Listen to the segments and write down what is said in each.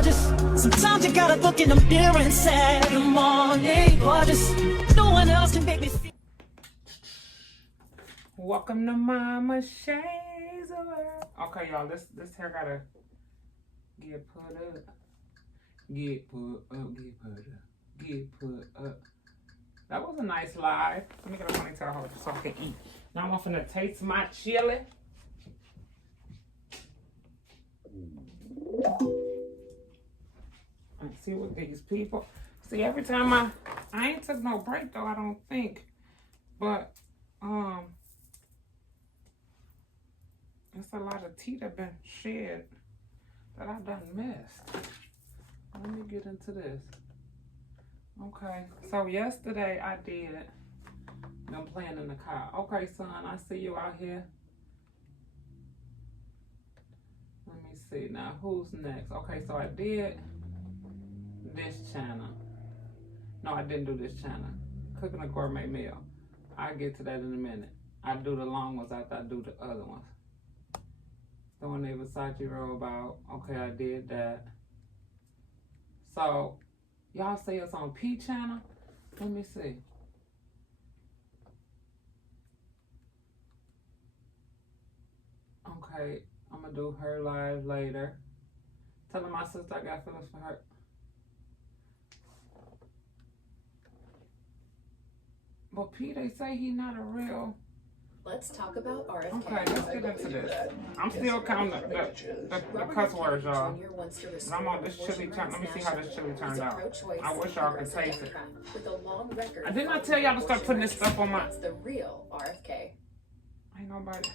gorgeous. Sometimes you gotta look in the mirror and say, good morning, gorgeous. No one else can make me feel. Welcome to Mama Shay's World. Okay, y'all, this hair gotta get put up. Get put up, get put up, get put up. That was a nice live. Let me get a ponytail hold so I can eat. Now I'm finna taste my chili. And see what these people. See, every time I ain't took no break though, I don't think. But it's a lot of tea that been shed that I done missed. Let me get into this. Okay, so yesterday I did them playing in the car. Okay, son, I see you out here. Let me see now, who's next? Okay, so I did this channel. No, I didn't do this channel. Cooking a gourmet meal. I'll get to that in a minute. I do the long ones after I do the other ones. The one they Versace robe out. Okay, I did that. So, y'all say it's on P channel? Let me see. Okay, I'm gonna do her live later. Telling my sister I got feelings for her. But P, they say he not a real. Let's talk about RFK. Okay, let's get into this. I'm still counting the cuss words, y'all. And I'm on this chili turn. Let me see how this chili turns out. I wish y'all could taste it. I did not tell y'all to start putting this stuff on my. That's the real RFK. Ain't nobody.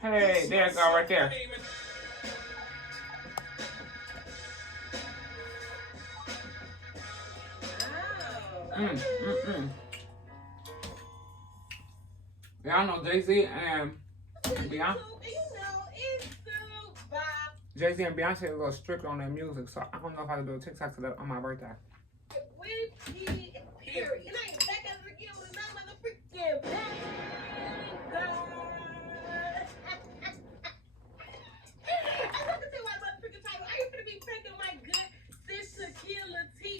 Hey, there it go, right there. Y'all know Jay-Z and Beyonce. Jay-Z and Beyonce are a little strict on their music, so I don't know if I can do a TikTok to that on my birthday. Period. And I ain't back at it again with another freaking bang.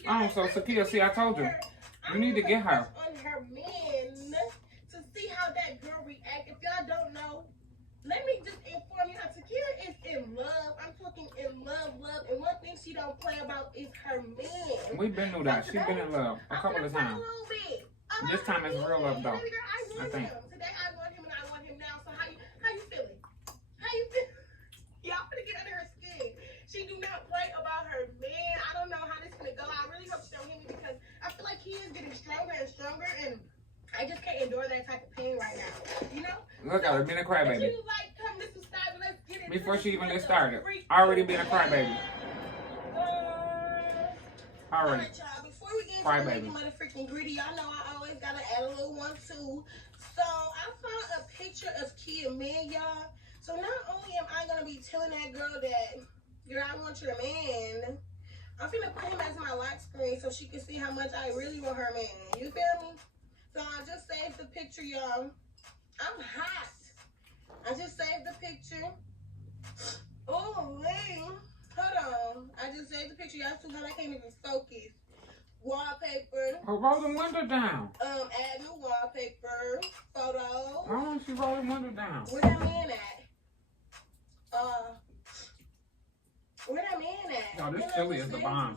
Oh, so Sakia, see, I told you. You need to get her. On her men to see how that girl react. If y'all don't know, let me just inform you how Sakia is in love. I'm talking in love. And one thing she don't play about is her man. We've been through that. She's been in love a couple of times. This time it's real love though. I think. Today I want him and I want him now. So how you feeling? How you feel? Y'all finna get under her skin. She do not play about her man. I don't know how this is gonna go. I really hope she don't hit me because I feel like he is getting stronger and stronger, and I just can't endure that type of pain right now. You know? Look at her being a crybaby. She was like, come, this is style, let's get it. Before she even get started, already being a crybaby. Already. Alright, y'all. Before we get into the motherfucking gritty, y'all know I always gotta add a little one too. So I found a picture of Kia Man, y'all. So not only am I gonna be telling that girl that, girl, I want your man, I'm finna put him as my lock screen so she can see how much I really want her man. You feel me? So I just saved the picture, y'all. I'm hot. I just saved the picture. Oh, wait. Hold on. I just saved the picture. Y'all too hot. I can't even focus. Wallpaper. Well, roll the window down. Add new wallpaper. Photos. Why don't you roll the window down? Where that man at? Where that man at? No, this chili is the bomb.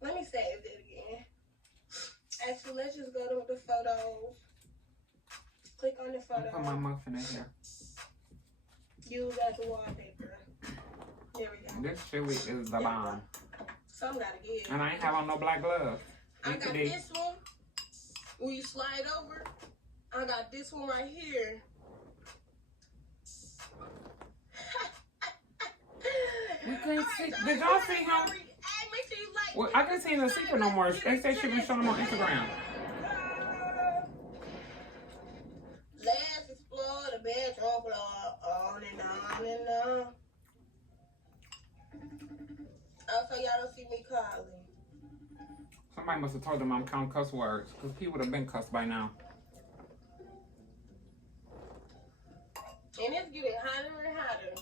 Let me save it again. Actually, let's just go to the photos. Click on the photo. Put my muffin in here. Use as a wallpaper. There we go. This chili is the bomb. Some gotta give. And I ain't have on no black gloves. I got this one. When you slide over, I got this one right here. We can't see. Did y'all see him? Well, I can't see the secret no more. They say she been showing them on Instagram. Let's explore the bedroom floor. On and on and on. Oh, so y'all don't see me calling. Somebody must have told them I'm counting cuss words, because he would have been cussed by now. And it's getting hotter and hotter.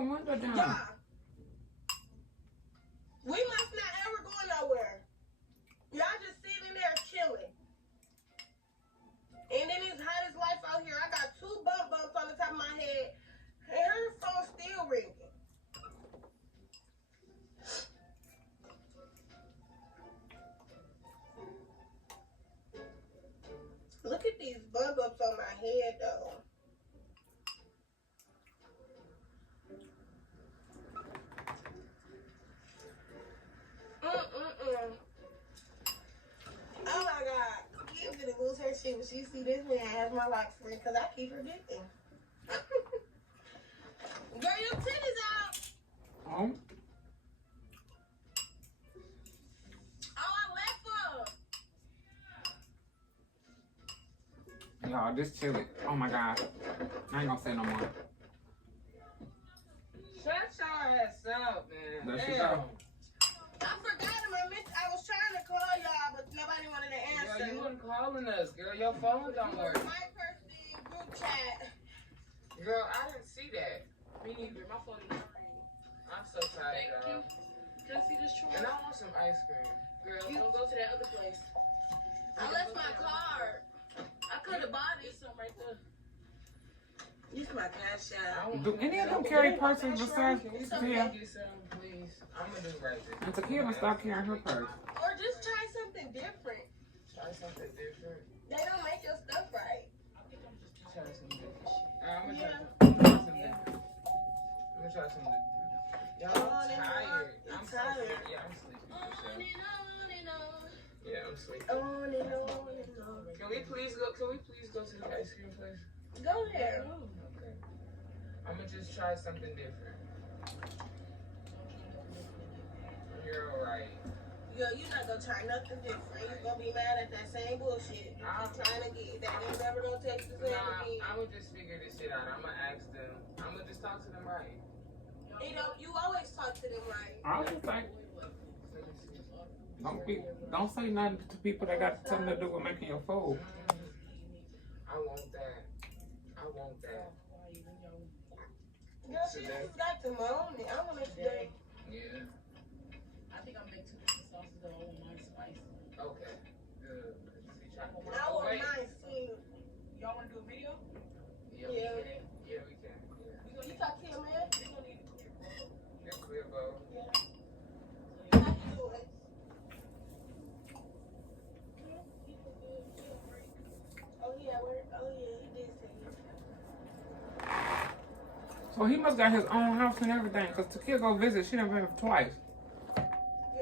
your window down. Yeah. We must not ever go nowhere. Y'all just sitting there chilling. And then it's hot as life out here. I got 2 bumps on the top of my head. And her phone's still ringing. Look at these bumps on my head, though. Oh my God. Kim's gonna lose her shit when she see this man as my life friend, because I keep forgetting. Girl, your titties out. Oh, Oh, I left them. y'all, this chili. Oh my God. I ain't gonna say no more. Shut your ass up, man. There she Damn. go. I forgot him. I was trying to call y'all, but nobody wanted to answer. Girl, you wasn't calling us, girl. Your phone don't work. My person group chat. Girl, I didn't see that. Me neither. My phone didn't ring. I'm so tired, y'all. Can I see this tray? And I want some ice cream. Girl, don't go to that other place. I left my card. I could have bought it. There's some right there. This is my cash out. Do any of them carry purses besides Can you Takia? get some, please? I'm gonna do right there. And Takia stop carrying her purse. Or just try something different. Try something different. They don't make your stuff right. Try some different shit. I'm gonna Yeah. try some different. I'm gonna try some different. Y'all, On I'm and tired. on. I'm You're so tired. yeah, I'm sleepy. On and on. Yeah, I'm sleepy. On and on and on. Can we please go to the ice cream place? Go there. Okay. I'm gonna just try something different. You're alright. Yo, you're not gonna try nothing different. You're gonna be mad at that same bullshit. You keep trying to get that. They never gonna take the same Nah, again. I'm gonna just figure this shit out. I'm gonna ask them. I'm gonna just talk to them right. You always talk to them right. I was just like, Let me see. don't say nothing to people that got something to do with making your food. I want that. I want that. Girl, she just got to moan it. I want to today. Yeah. I think I make 2 different sauces though. I want mine spicy. Okay. Good. See, try to I want wait. mine sweet. Y'all want to do a video? Yeah, Yeah. we can. Yeah, we can. Yeah. You talk to him, man? It's clear, bro. I can do it. Oh, yeah, where? Oh, yeah, he did say it. So he must got his own house and everything. Cause Takia go visit, she done been twice.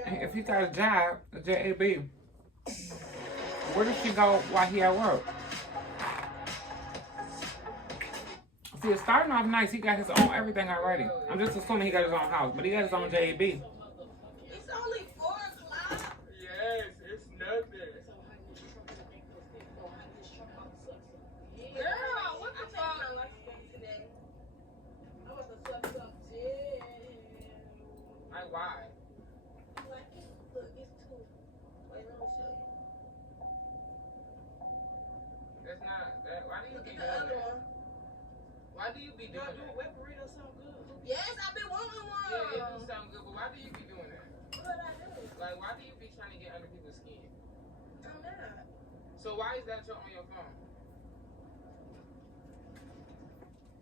And if he got a job, a JAB, where does she go while he at work? See, it's starting off nice. He got his own everything already. I'm just assuming he got his own house, but he got his own JAB. It's only 4 o'clock. Yes, it's nothing. Girl, what the fuck? I like today. I want to suck some dick. Like, why? Like, look, it's 2. Wait, let me show you. That's not that. Why do you Look be at doing the other that? one. Why do you be Y'all doing do a that? wet burrito sound good. Yes, I've been wanting one. Yeah, it do sound good, but why do you be doing that? What I do? Like, why do you be trying to get under people's skin? I'm not. So why is that on your phone?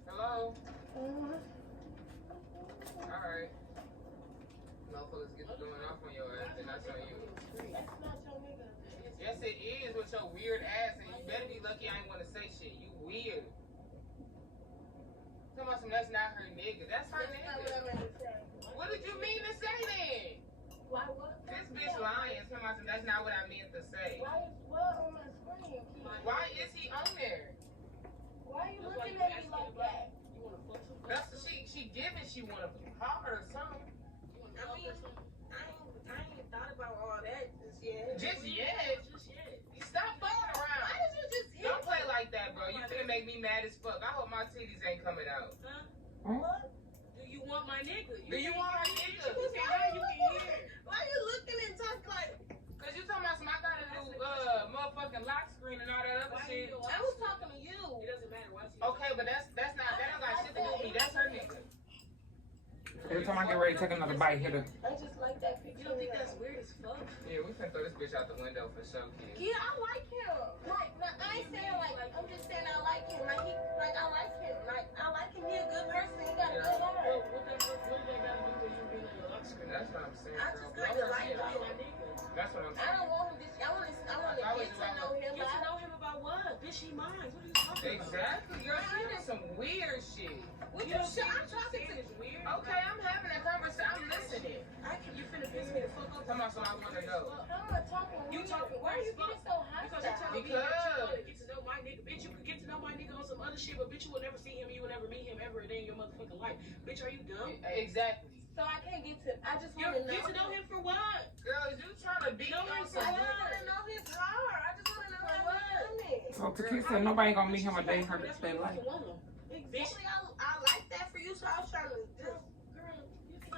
Hello? Alright. Motherfuckers get to going off on your ass, and that's on you. That's not your nigga. Yes, it is with your weird ass, and you better be lucky I ain't want to say shit. You weird. Tell me some that's not her nigga. That's her That's not what I nigga. meant to say. What did you mean to say then? Why, what? This bitch lying. Tell me some that's not what I meant to say. Why is what on my screen? Why is he on there? Why are you looking at me like that? You want to fuck some? That's she giving. She wanna call her or something. I mean, I ain't thought about all that just yet. Just yet. Just yet. Stop fucking around. Why did you just hit Don't play like that, bro. You finna make me mad as fuck. I hope my titties ain't coming out. What? Do you want my nigga? Do you want her nigga? You can hear. You can hear. Why you looking and talk like? Cause you talking about some I got a new motherfucking lock screen and all that other Why shit. you I was talking to you. It doesn't matter. Why she? Okay, but that don't got shit to do with me. That's her nigga. Every time I get ready to take another bite, hit it. I just like that picture. You don't think that's weird as fuck? Yeah, we finna throw this bitch out the window for sure, kid. Yeah, I like him. Like, I ain't saying like, I'm just saying I like him. Like, I like him. Like, I like him. He a good person. He got a good heart. Well, what did that got to do with you being on your lock screen? That's what I'm saying, I girl. just kind of like him. That's what I'm I saying. don't want him to, I want to get to know him. Get to know him about what? Bitch, he mine. What are you talking about? Exactly, girl. She did some weird shit. What You you don't shit? think I'm what you talking said to. is weird? Okay, I'm having a conversation. I'm listening. You finna piss me the fuck up. Come on, so I want to know. I'm not talking. You talking Why are you getting so hot? Because you're telling me that you want to get to know my nigga. Bitch, you could get to know my nigga on some other shit, but bitch, you will never see him. You will never meet him ever a day in your motherfucking life. Bitch, are you dumb? Exactly. So I can't get to. I just You want to know. get to know him for what? Girl, you trying to beat me on some I wood? just want to know his heart. I just want to know how he's coming. So Taki said nobody gonna meet him a day in her stay life. Exactly. I like that for you, so I was trying to just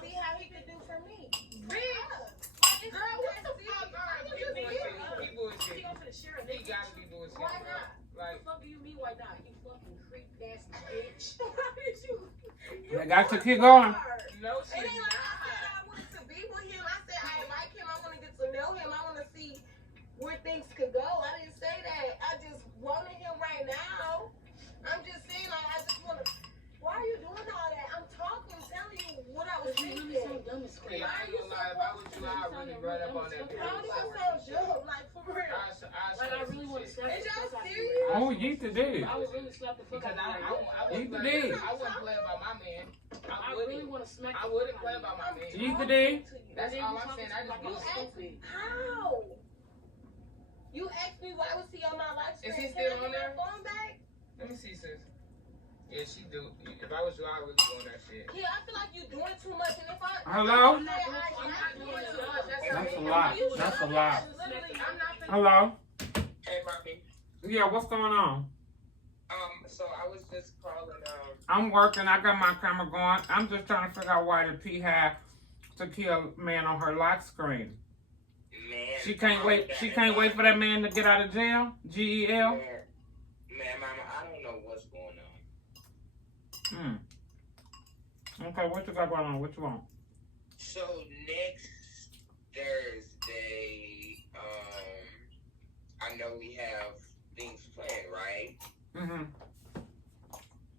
see how he could do for me. Bitch. Girl, what the fuck? He He bullshit. gonna finna share a He nigga. gotta be bullshit. Why girl. not? What Like, the fuck do you mean, why not? You fucking creep nasty bitch. They got to keep going. no, It she's ain't like I not. said I wanted to be with him. I said I like him. I want to get to know him. I want to see where things could go. I didn't say that. I just wanted him right now. I'm just saying, like, I just want to. Why are you doing all that? I'm talking, telling you what I was You thinking. really so dumb as Yeah, crap. I ain't gonna lie. If I was you, I'd really run up on that bitch. How do I sound dumb? Like, for real. Like, I really want to slap Is the y'all fuck out of serious? you. Oh, Yeet the did. I would really slap the fuck Because out of you. Eat the dick. I wouldn't play about my man. I really want to smack I wouldn't play about my man. Yeet the did. That's all I'm saying. I just you want stupid. How? You asked me why was he on my live stream? Is he Can still I on get there? my phone back? Let me see, sis. Yeah, she do. If I was you, I would really go on that shit. Yeah, I feel like you're doing too much. And if I Hello? I'm not doing too much. That's a lot. That's a lot. Literally, I'm not finna. Hello? Hey, mommy. Yeah, what's going on? So I was just calling. I'm working. I got my camera going. I'm just trying to figure out why the P had to kill man on her lock screen. Man. She can't wait. She can't wait for that man to get out of jail. GEL. Man, mama, I don't know what's going on. Okay, what you got going on? What you want? So next Thursday, I know we have things planned, right?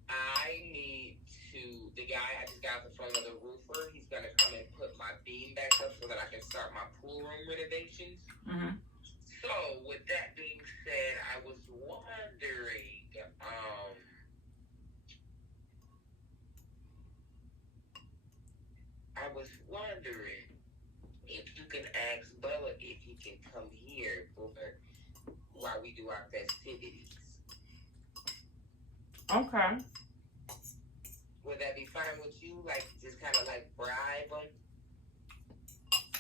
I need to. The guy I just got the phone of the roofer. He's gonna come and put my beam back up so that I can start my pool room renovations. So, with that being said, I was wondering, if you can ask Bella if he can come here while we do our festivities. Okay. Would that be fine with you? Like, just kind of like bribe him?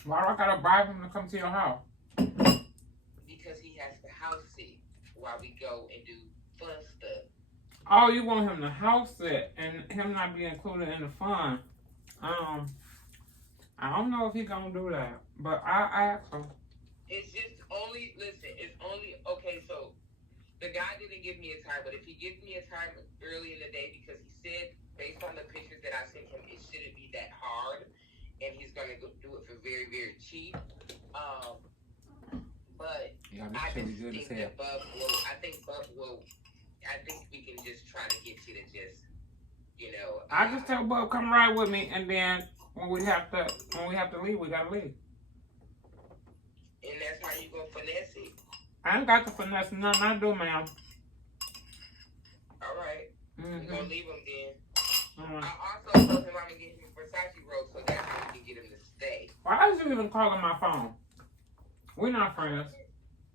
Why do I gotta bribe him to come to your house? Because he has to house sit while we go and do fun stuff. Oh, you want him to house it and him not be included in the fun. I don't know if he gonna do that, but I asked him. It's just only, listen, it's only, okay, so the guy didn't give me a time, but if he gives me a time early in the day, because he said, based on the pictures that I sent him, it shouldn't be that hard, and he's gonna go do it for very, very cheap. But Yeah, I this just good think as hell. that I think we can just try to get you to just, you know. I just tell Bub come ride with me, and then when we have to leave, we gotta leave. And that's how you gonna finesse it. I ain't got to finesse nothing I do, ma'am. All right, we're gonna leave him then. Mm-hmm. I also told him I'm gonna get him a Versace robe so that we can get him to stay. Why did you even call on my phone? We're not friends.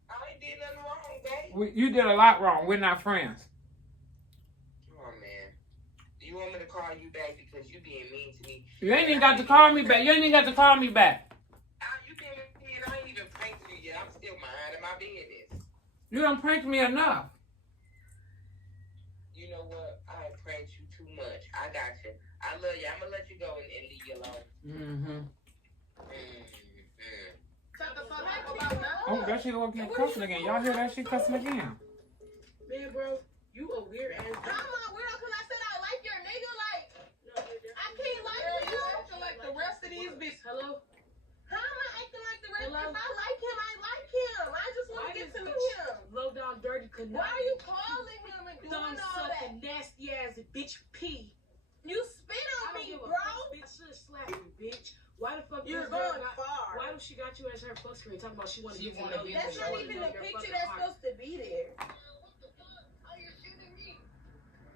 I ain't did nothing wrong, babe. You did a lot wrong. We're not friends. Oh man, do you want me to call you back because you being mean to me? You ain't even got to call me back. You ain't even got to call me back. You being mean to me and I ain't even pranked you yet. I'm still minding my business. You done pranked me enough. You know what? I ain't pranked you too much. I got you. I love you. I'm gonna let you go and leave you alone. Shut the fuck up about nothing. Oh, there she go again, cussing again. Y'all hear that? She cussing again. Man, bro, you a weird ass. I'm not weird because I said I like your nigga. Like, No, I can't like you. If I like him, I like him. I just want to get to know him. Low down dirty could Why are you calling him and doing Thumb all that? sucking nasty ass bitch pee. You spit on me, bro. I should slap you, bitch. Why the fuck You're this girl going got, far. Why don't she got you as her fuck screen talking about she want to She get to wanna know you? get That's to not know even you. the picture that's supposed to be there.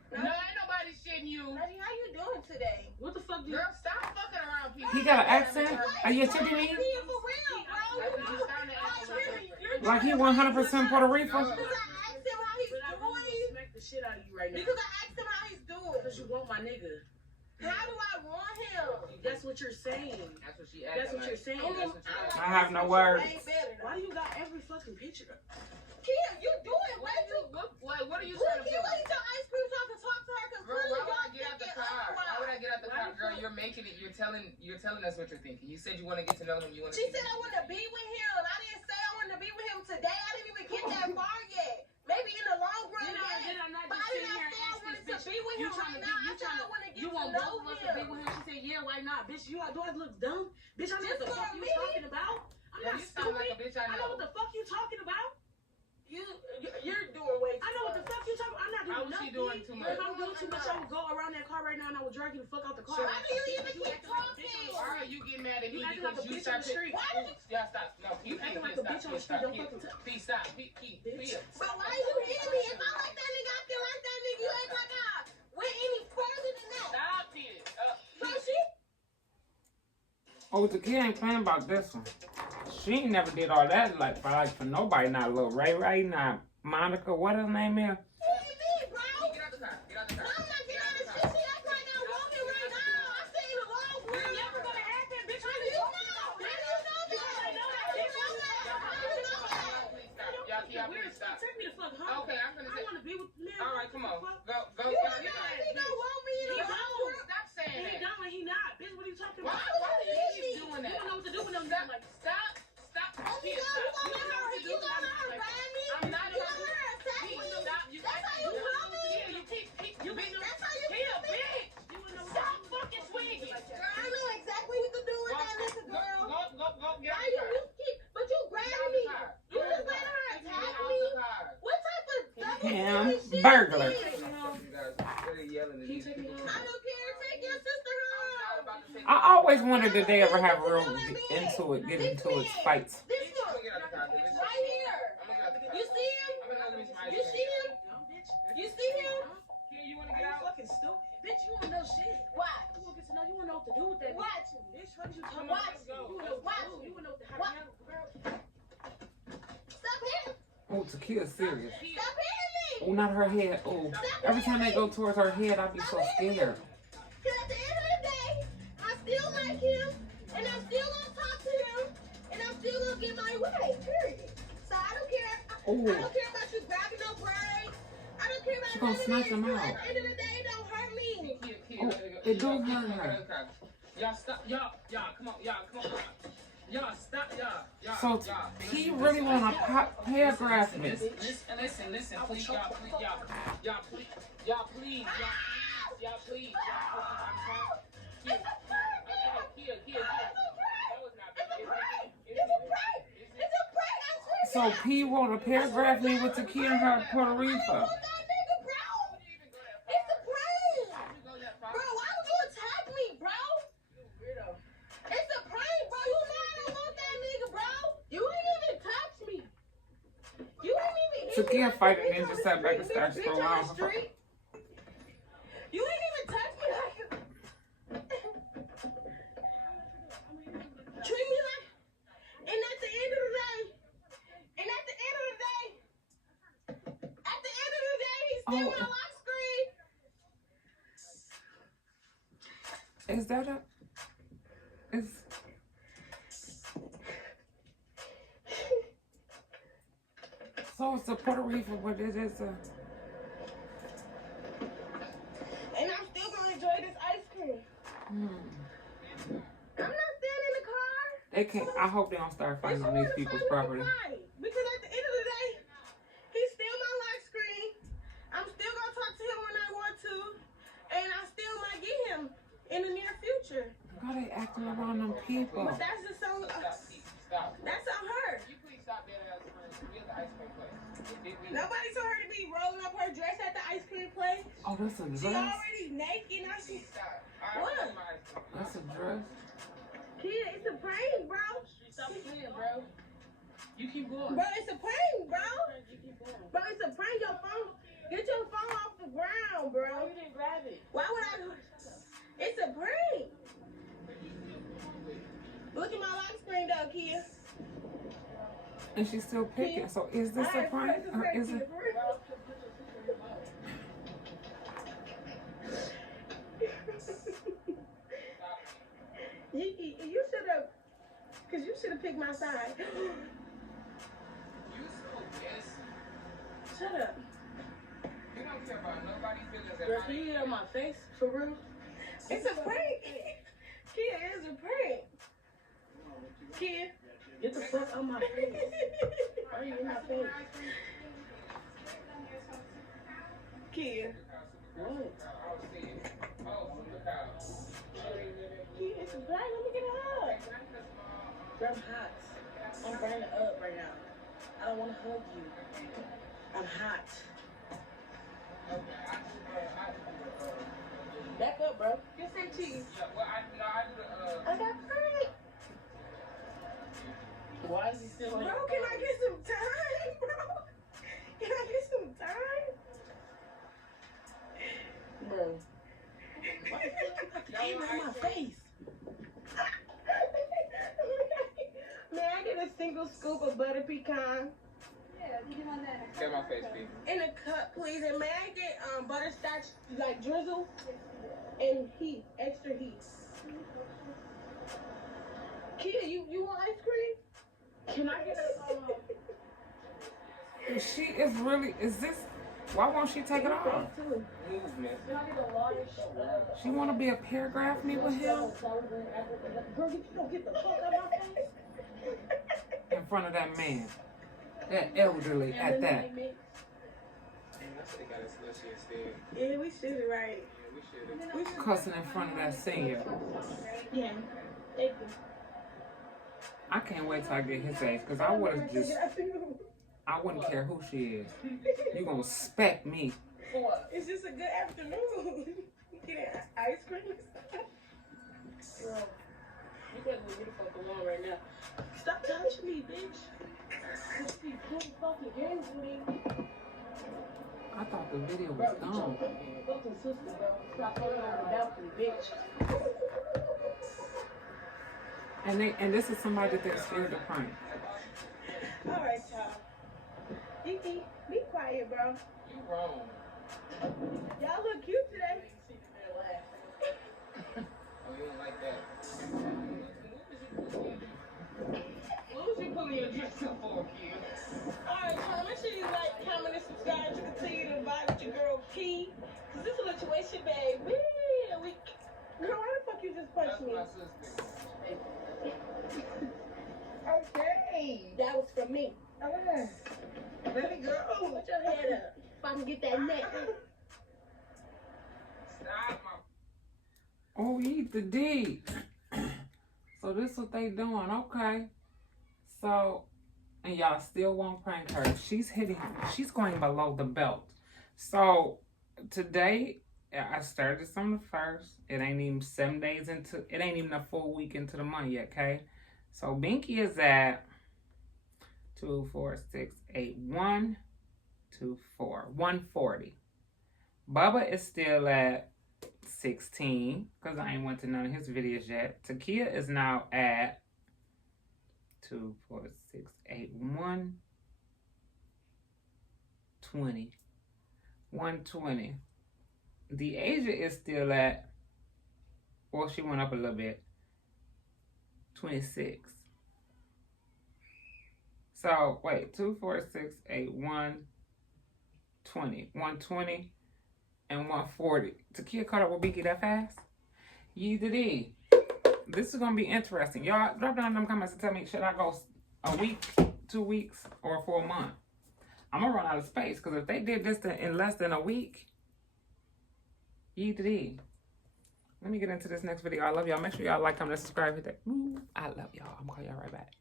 No, ain't nobody shitting you. Honey, how you doing today? What the fuck do you... Girl, stop fucking around people. He got an accent? Are you shitting me? For real, bro. Like he 100% Puerto Rican? Because I asked him how he's But I really doing. smack the shit out of you right now. Because I asked him how he's doing. Because you want my nigga. How do I want him? That's what you're saying. That's what she That's acting what you're like. saying. And then I have no words. way better. Why do you got every fucking picture? Kim, you doing way too. What are you Look, trying to you do? eat your ice cream so I can talk to her. Because Girl, clearly why would I y'all get out the thinking car? Why would I otherwise. get out the car? Girl, you're making it. You're telling us what you're thinking. You said you want to get to know him. You want to. She said I want to be with him. I didn't say I wanted to be with him today. I didn't even get that far yet. Maybe in the long run, Did yes. I not But just I sit did not here say and I ask wanted this to bitch? be with You him trying right to now. I be, said I want to get you to want know both of us to be him. with him? She said, yeah, why not? Bitch, do I look dumb? Bitch, I know Just what the for fuck a you minute. talking about. I'm Yeah, not you sound like a stupid. bitch I I know know. what the fuck you talking about. You're doing way too I know what the much. fuck you talking about. I'm not How doing was she nothing. doing too much? If I'm doing too much, I would go around that car right now and I would drag you the fuck out the car. So Why do you even You keep acting like a bitch talking? on the Why street. are you getting mad at me You acting because like a you bitch on the start street. Why did you? Yeah, stop. No, You acting like a bitch on the street. Don't fucking tell. Please stop. Please. But why you hitting me? If I like that nigga, I feel like that nigga. You act like I went any further than that. Stop it. So she. Oh, the kid ain't playing about this one. She ain't never did all that like for nobody. Not little Ray, not Monica. What her name is? What do you mean, bro? Get out the car. Get out the car. I'm not getting out of shit. She act like I'm walking right now. I say in the long run. It's never gonna happen, bitch. How do you know? How do you know that? How do you know that? How do you know that? Please stop. Y'all, Weird please stuff. stop. Take me the fuck home. Okay, I'm gonna I say. want to be with man. All right, come on. Go. You Y'all, know get out. he don't want me in He the don't. long run. Stop saying He that. don't and he not. Bitch, what are you talking Why about? do you keep doing You that? don't know what to do with them Stop. niggas like Stop. Oh, you Stop. gonna let her grab me? I'm not You gonna let her attack me? Stop. You That's how you feel me? Yeah, you keep. You bitch. That's how you He feel a me? bitch. You wouldn't know what Stop to do. fucking swinging. Girl, I know exactly what to do with that nigga, girl. Go. Get Why out you the car. keep, but you grabbing me. You just let her attack me. What type of double Him, shit burglar. is this? Can you take me home? I don't care. Take your sister home. I always wondered did they ever have real get into its fights. This one, right here. You see him? You see him? You see him? You want to Are get you out? fucking stupid? Bitch, you wanna know shit. Watch. You wanna get to know, you wanna know what to do with that. Watch me. Bitch, what you talking Watch about? me. You wanna know what Watch to do. me. You wanna know what to Watch. girl. Stop hitting. Oh, Takia's serious. Stop hitting me. Oh, not her head. Oh, every time they go towards her head, I be so scared. Because at the end of the day, I still like him, and I'm still going to talk to him, and I'm still going to get my way, period. So I don't care. I Ooh. don't care about you grabbing no braids. I don't care about She gonna none of snatch that. him So out. at the end of the day, it don't hurt me. Oh, it do hurt her. Y'all stop. Y'all, come on. Y'all, stop. Y'all. So he really wanna paragraph me. Listen, please, y'all, please. It's a prank, man. Here. It's a prank. It's a prank. I swear. So P wanna paragraph me with Takia and her Puerto I don't Rico. want that nigga, bro. It's a prank. Bro, why would you attack me, bro? It's a prank, bro. You know I don't want that nigga, bro. You ain't even touch me. You ain't even hit me. Takia like a fighting bitch and on just the sat back and street, started bitch on scrolling the street. You ain't even touch me like a... Treat me like... And at the end of the day... he's still Oh. my lock screen. Is that a? Is so it's a Puerto Rico, but it is a. And I'm still gonna enjoy this ice cream. I'm not staying in the car. They can't. I hope they don't start fighting on these people's property. Because at the end of the day, he's still my lock screen. I'm still gonna talk to him when I want to, and I still might get him in the near future. Why they acting around them people? But that's just so. Stop. That's on her. Can you please stop that ass friend? We at the ice cream place. Nobody told her to be rolling up her dress at the ice cream place. Oh, that's a She dress? already naked. Now she. Stop. What? That's a dress? Kid, it's a prank, bro. Stop playing, bro. You keep going. Bro, it's a prank, bro. You keep going. Bro, it's a prank. Your phone. Get your phone off the ground, bro. You didn't grab it. Why would I do? It's a prank. Look at my lock screen, though, kid. And she's still picking. So is this a prank or is it? You should have, because you should have picked my side. You so messy. Shut up. You don't care about nobody's feelings. Girl, can you get on my face? For real? It's a prank. Kid, it's a prank. Kid. Get the fuck on my face. Why are you in my face? Kid. What? Kid, it's a prank. Let me get a hug. Girl, I'm hot. I'm burning up right now. I don't want to hug you. I'm hot. Back up, bro. Get some cheese. I I got prank. Why is he still Bro, on can your I phone? get some time, bro? Can I get some time? Bro. Why the fuck you got the camera in my face? May I get a single scoop of butter pecan Get my face, please. in a cup, please? And may I get butterscotch, like drizzle and heat, extra heat? Kia, you want ice cream? Can I get a She is really, is this, why won't she take it off? Move, man. She want to be a paragraph me with him Girl, you don't get the fuck out of my face. in front of that man. That elderly at that. Damn, that's what they got us slushy instead. Yeah, we should, right? Yeah, we should. Cussing in front of that senior. Yeah. Thank you. I can't wait till I get his age because I would have just, I wouldn't care who she is. You gonna spec me. For what? It's just a good afternoon. Get ice cream. Girl, you better go get the fuck along right now. Stop touching me, bitch. Just be playing fucking games with me. I thought the video Bro, was get your gone. fucking sister, bro. Stop fucking over the balcony, bitch. And this is somebody that they're scared to prank. All right, y'all. Kiki, be quiet, bro. You wrong. Y'all look cute today. Oh, you don't like that. What was you pulling your dress up for, kid? All right, y'all. Make sure you like, comment, and subscribe to continue to vibe with your girl Key. Cause this is a situation, baby. Girl, why the fuck you just punched That's me? my sister. Okay, that was for me. Let me go. Put your head up. If I can get that neck. Stop my. Oh, eat the D. So this what they doing, okay. So, and y'all still won't prank her. She's going below the belt. So, today, I started this on the 1st. It ain't even 7 days into, it ain't even a full week into the month yet, okay. So, Binky is at 2, 4, 6, 8, 1, 2, 4, 140. Bubba is still at 16 because I ain't went to none of his videos yet. Takia is now at 2, 4, 6, 8, 1, 20. 120. Dasia is still at, well, she went up a little bit, 26. So, wait, 2, 4, 6, 8, 1, 20. 120 and 140. Takia caught up with Binky that fast? You did it. This is going to be interesting. Y'all, drop down in them comments and tell me, should I go a week, 2 weeks, or for a month? I'm going to run out of space, because if they did this in less than a week, you did it. Let me get into this next video. I love y'all. Make sure y'all like, comment, and subscribe. Hit that. I love y'all. I'm going to call y'all right back.